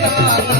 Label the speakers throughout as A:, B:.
A: Yeah.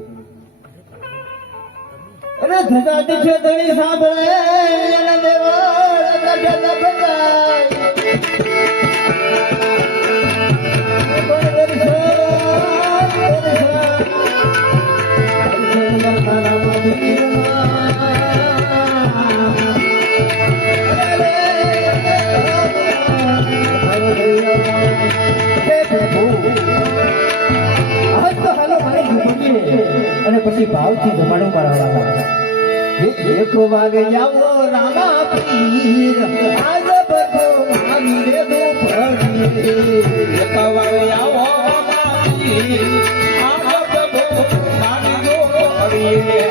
A: અરે ધજા દીઠે ધણી સાંભળે એના દેવળ કાઢે ન ભજાય. પણ દર્શન, દર્શન, દર્શન કરતાના મંદિરમાં. હે પ્રભુ આજ અને પછી ભાવથી જમાડો કરાવવા એક વાગે આવો રામા પીર. આજ બધો રે દો ફરી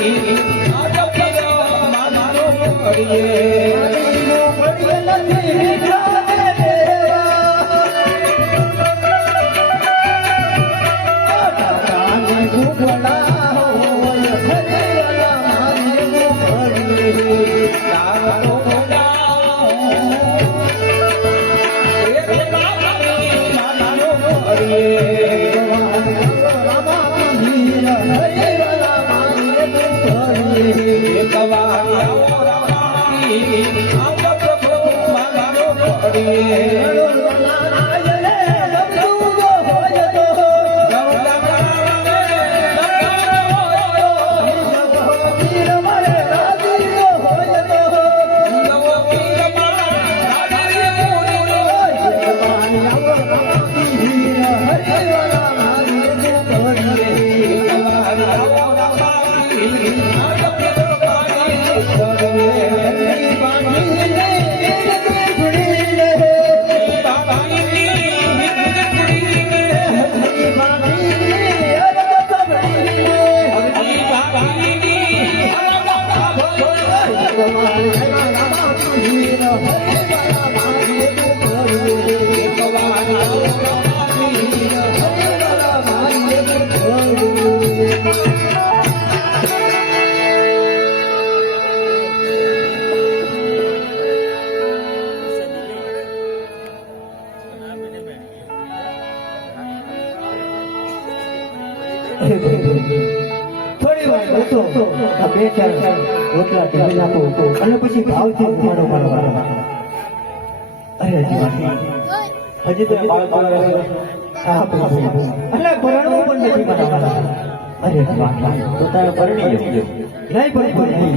A: થોડી ઢેલી અને પછી ભાવથી મારો મારો અરે હજી તો અલા પરણવું પણ નથી મારા અરે તો તારે પરણી નહીં ભરી ભરી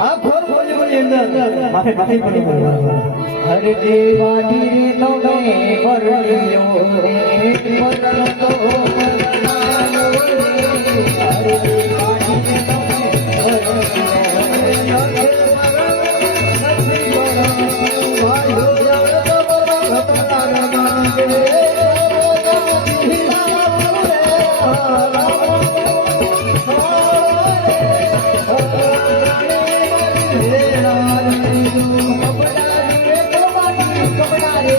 A: આ આ બોલી બોલી અંદર માથે માથે પડી પડવાનું. હરે દેવાની રે તો મેં પરણ્યો રે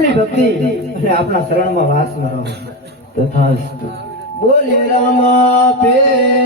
B: આપની ભક્તિ અને આપણા શરણમાં વાસ કરો તથા બોલે રામા પે